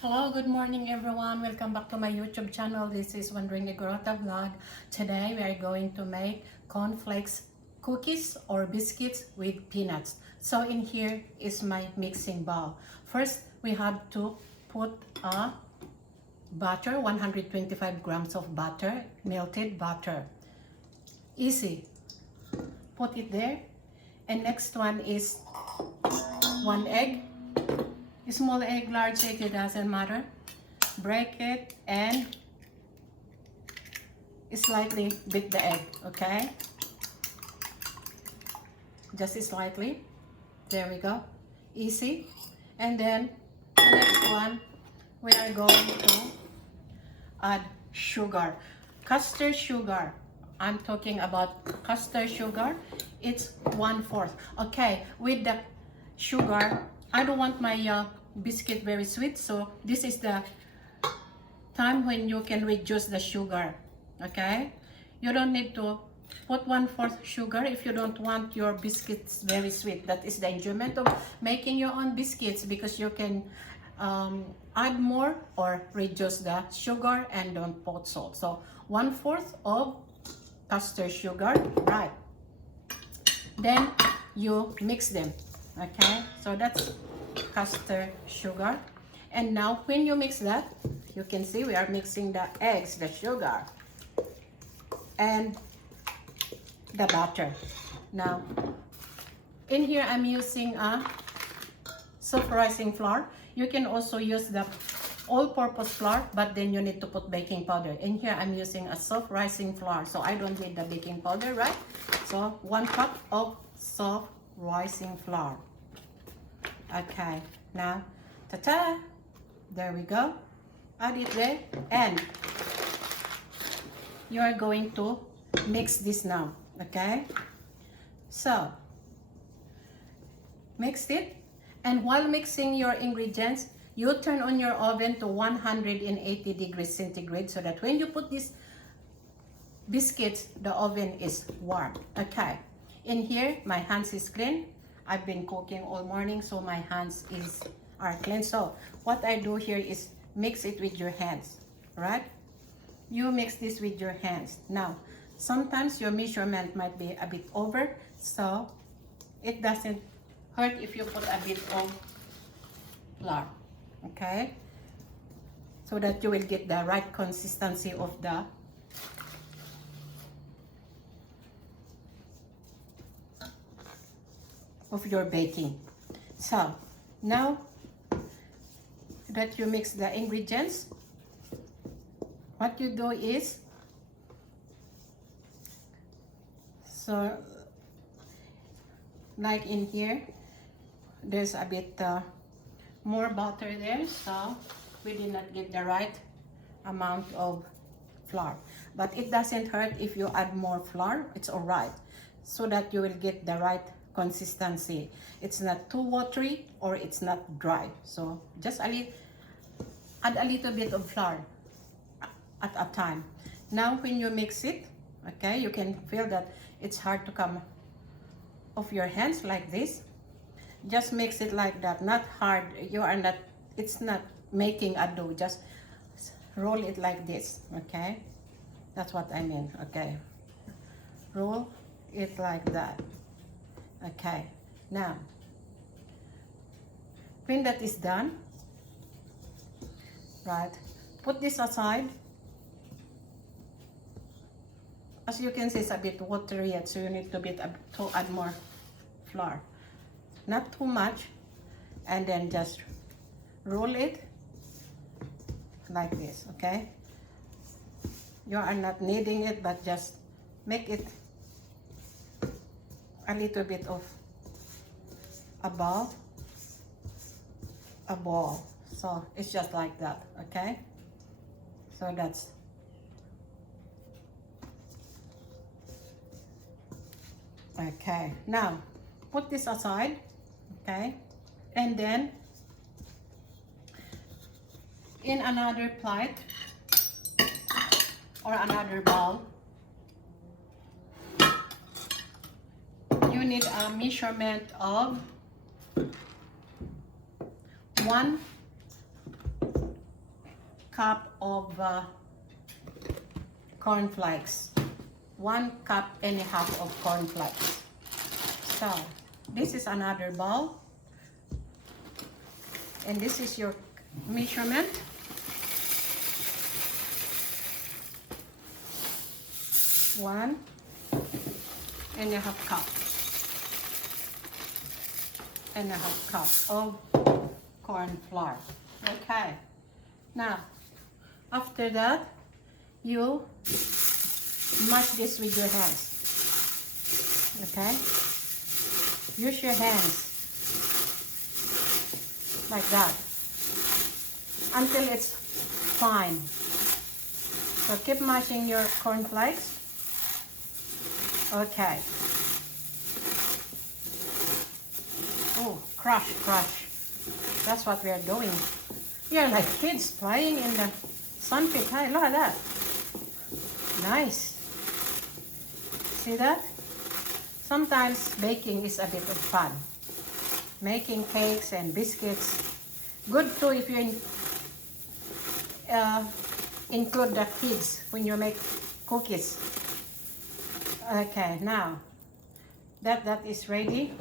Hello, good morning everyone. Welcome back to my YouTube channel. This is Wandering Igorota Vlog. Today we are going to make cornflakes cookies or biscuits with peanuts. So in here is my mixing bowl. First, we have to put a butter, 125 grams of butter, melted butter. Easy. Put it there. And next one is one egg. Small egg, large egg, it doesn't matter. Break it and slightly beat the egg, okay? Just slightly. There we go. Easy. And then the next one, we are going to add sugar. Custard sugar. I'm talking about custard sugar. It's 1/4. Okay, with the sugar, I don't want my biscuit very sweet, so this is the time when you can reduce the sugar. Okay, you don't need to put 1/4 sugar if you don't want your biscuits very sweet. That is the enjoyment of making your own biscuits, because you can add more or reduce the sugar and don't put salt. So 1/4 of custard sugar, right? Then you mix them. Okay, so that's custard sugar. And now when you mix that, you can see we are mixing the eggs, the sugar, and the butter. Now in here I'm using a soft rising flour. You can also use the all-purpose flour, but then you need to put baking powder. In here I'm using a soft rising flour, so I don't need the baking powder, right? So 1 cup of soft rising flour. Okay, now ta-ta, there we go. Add it there, and you are going to mix this now. Okay, so mix it, and while mixing your ingredients, you turn on your oven to 180 degrees centigrade, so that when you put these biscuits, the oven is warm. Okay, in here my hands is clean. I've been cooking all morning, so my hands are clean. So what I do here is mix it with your hands, right? You mix this with your hands. Now, sometimes your measurement might be a bit over, so it doesn't hurt if you put a bit of flour, okay? So that you will get the right consistency of your baking. So now that you mix the ingredients, what you do is, so like in here there's a bit more butter there, so we did not get the right amount of flour, but it doesn't hurt if you add more flour. It's all right, so that you will get the right consistency. It's not too watery or it's not dry. So just add a little bit of flour at a time. Now when you mix it, okay, you can feel that it's hard to come off your hands like this. Just mix it like that, not hard. It's not making a dough. Just roll it like this, okay? That's what I mean, okay? Roll it like that. Okay, now when that is done, right, put this aside. As you can see, it's a bit watery yet, so you need to add more flour, not too much, and then just roll it like this. Okay, you are not kneading it, but just make it a little bit of a ball. So it's just like that. Okay, so that's okay. Now put this aside, okay, and then in another plate or another bowl, you need a measurement of 1 cup of cornflakes. 1 cup and a half of cornflakes. So this is another bowl, and this is your measurement. 1 and a half cup. And a half cup of corn flour. Okay. Now, after that, you mash this with your hands. Okay? Use your hands like that until it's fine. So keep mashing your cornflakes. Okay. Oh, crush, crush. That's what we are doing. We are like kids playing in the sandpit. Hey, look at that. Nice. See that? Sometimes baking is a bit of fun. Making cakes and biscuits. Good too if you include the kids when you make cookies. Okay, now that is ready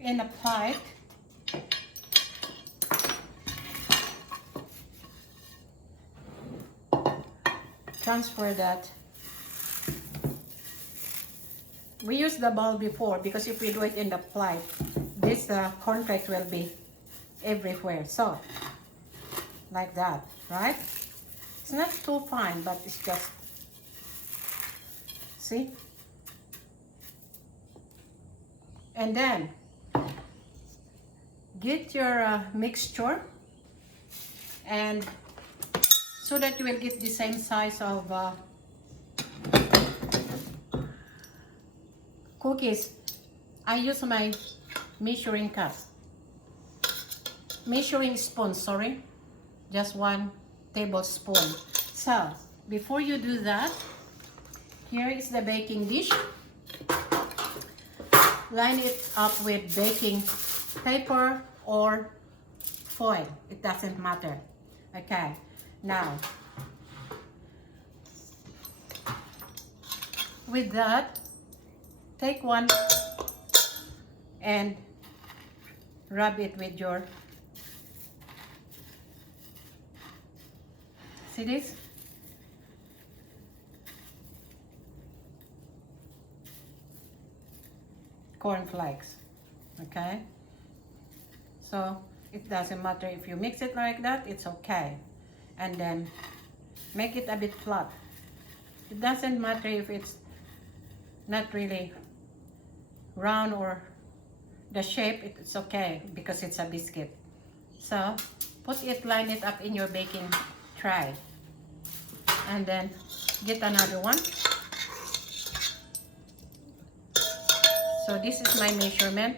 in a plate. Transfer that. We used the bowl before because if we do it in the plate, this cornflakes will be everywhere. So, like that, right? It's not too fine, but it's just, see? And then, get your mixture, and so that you will get the same size of cookies. I use my measuring spoon, sorry, just 1 tablespoon. So before you do that, here is the baking dish. Line it up with baking paper or foil, it doesn't matter. Okay, now with that, take one and rub it with your, see this? Cornflakes, okay? So it doesn't matter if you mix it like that, it's okay. And then make it a bit flat. It doesn't matter if it's not really round or the shape, it's okay because it's a biscuit. So put it, line it up in your baking tray, and then get another one. So this is my measurement,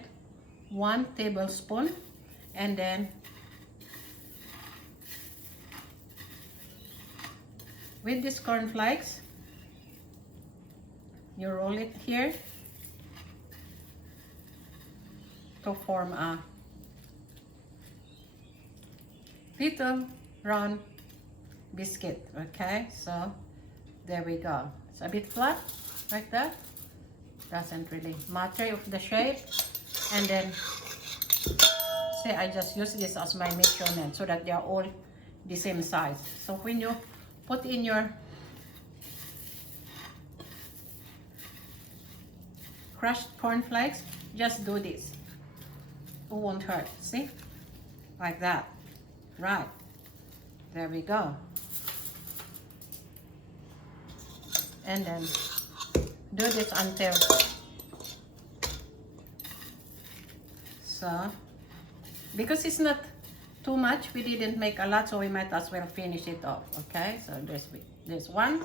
1 tablespoon, and then with these cornflakes, you roll it here to form a little round biscuit. Okay, so there we go. It's a bit flat like that. Doesn't really matter of the shape. And then say I just use this as my measurement so that they are all the same size. So when you put in your crushed cornflakes, just do this. It won't hurt. See? Like that. Right. There we go. And then do this until, so because it's not too much, we didn't make a lot, so we might as well finish it off. Okay, so there's one.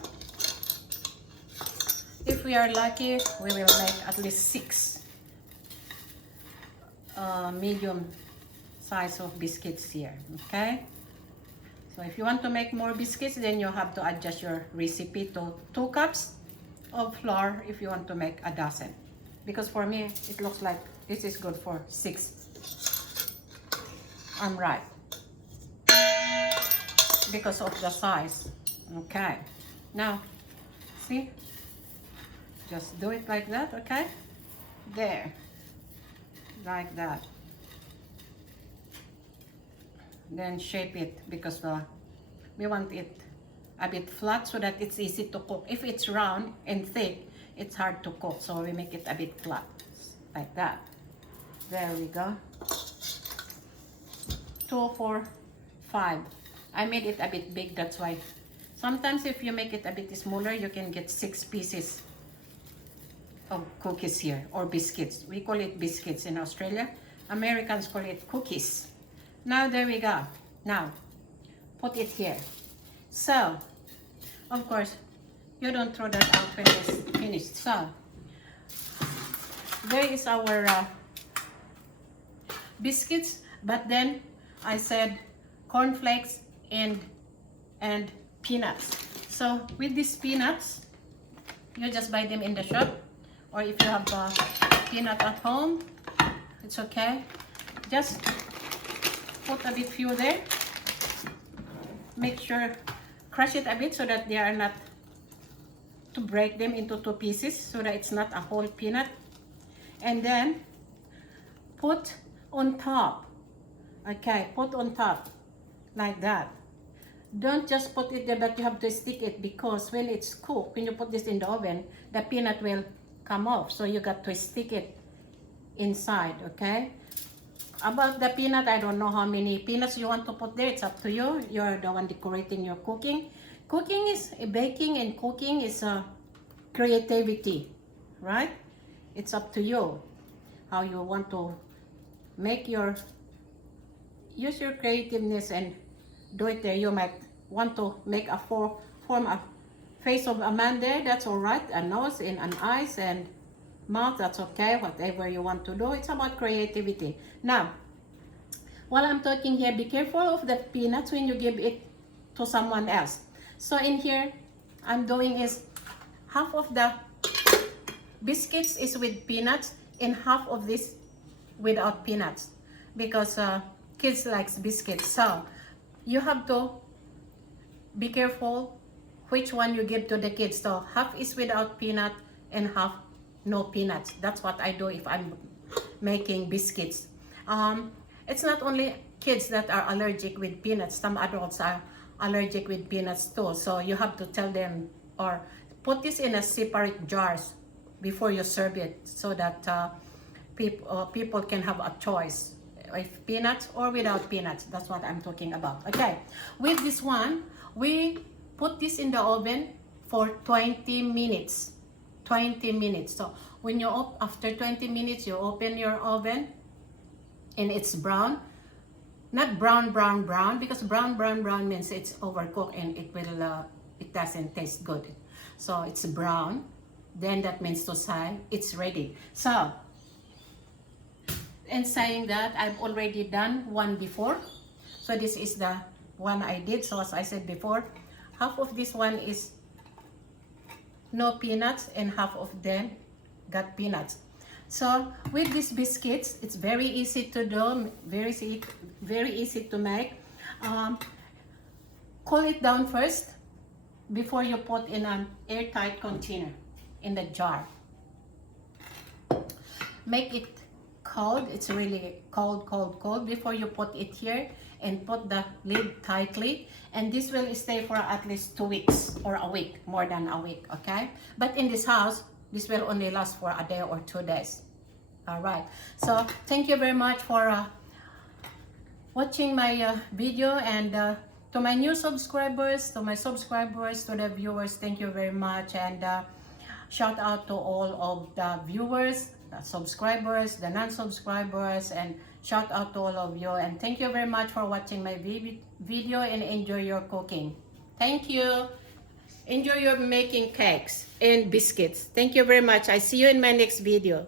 If we are lucky, we will make at least 6 medium size of biscuits here. Okay, so if you want to make more biscuits, then you have to adjust your recipe to 2 cups of flour if you want to make a dozen, because for me it looks like this is good for 6. I'm right. because of the size. Okay, now see, just do it like that. Okay, there, like that. Then shape it because we want it a bit flat so that it's easy to cook. If it's round and thick, it's hard to cook, so we make it a bit flat like that. There we go. 2, 4, 5. I made it a bit big, that's why. Sometimes if you make it a bit smaller, you can get 6 pieces of cookies here, or biscuits. We call it biscuits in Australia. Americans call it cookies. Now there we go. Now put it here. So of course you don't throw that out when it's finished. So there is our biscuits, but then I said cornflakes and peanuts. So with these peanuts, you just buy them in the shop, or if you have peanut at home, it's okay. Just put a bit few there. Make sure crush it a bit so that they are not to break them into 2 pieces, so that it's not a whole peanut. And then put on top. Okay, put on top like that. Don't just put it there, but you have to stick it, because when it's cooked, when you put this in the oven, the peanut will come off, so you got to stick it inside. Okay, about the peanut, I don't know how many peanuts you want to put there. It's up to you. You're the one decorating your cooking. Baking and cooking is a creativity, right? It's up to you how you want to make use your creativeness and do it there. You might want to make a form a face of a man there. That's all right. A nose and an eyes and mouth. That's okay. Whatever you want to do. It's about creativity. Now, while I'm talking here, be careful of the peanuts when you give it to someone else. So in here, I'm doing is half of the biscuits is with peanuts and half of this without peanuts, because kids likes biscuits. So you have to be careful which one you give to the kids. So half is without peanut and half no peanuts. That's what I do if I'm making biscuits. It's not only kids that are allergic with peanuts. Some adults are allergic with peanuts too. So you have to tell them, or put this in a separate jars before you serve it, so that people can have a choice, if peanuts or without peanuts. That's what I'm talking about. Okay, with this one, we put this in the oven for 20 minutes. 20 minutes. So when you after 20 minutes, you open your oven and it's brown. Not brown, because brown means it's overcooked and it doesn't taste good. So it's brown, then that means to say it's ready. So, in saying that, I've already done one before. So this is the one I did. So as I said before, half of this one is no peanuts and half of them got peanuts. So with these biscuits, it's very easy to do, very easy to make. Cool it down first before you put in an airtight container in the jar. Make it cold. It's really cold before you put it here, and put the lid tightly, and this will stay for at least 2 weeks or a week, more than a week. Okay, but in this house, this will only last for a day or 2 days. All right, so thank you very much for watching my video, and to my new subscribers, to my subscribers, to the viewers, thank you very much, and shout out to all of the viewers, the subscribers, the non-subscribers, and shout out to all of you, and thank you very much for watching my video, and enjoy your cooking. Thank you. Enjoy your making cakes and biscuits. Thank you very much. I see you in my next video.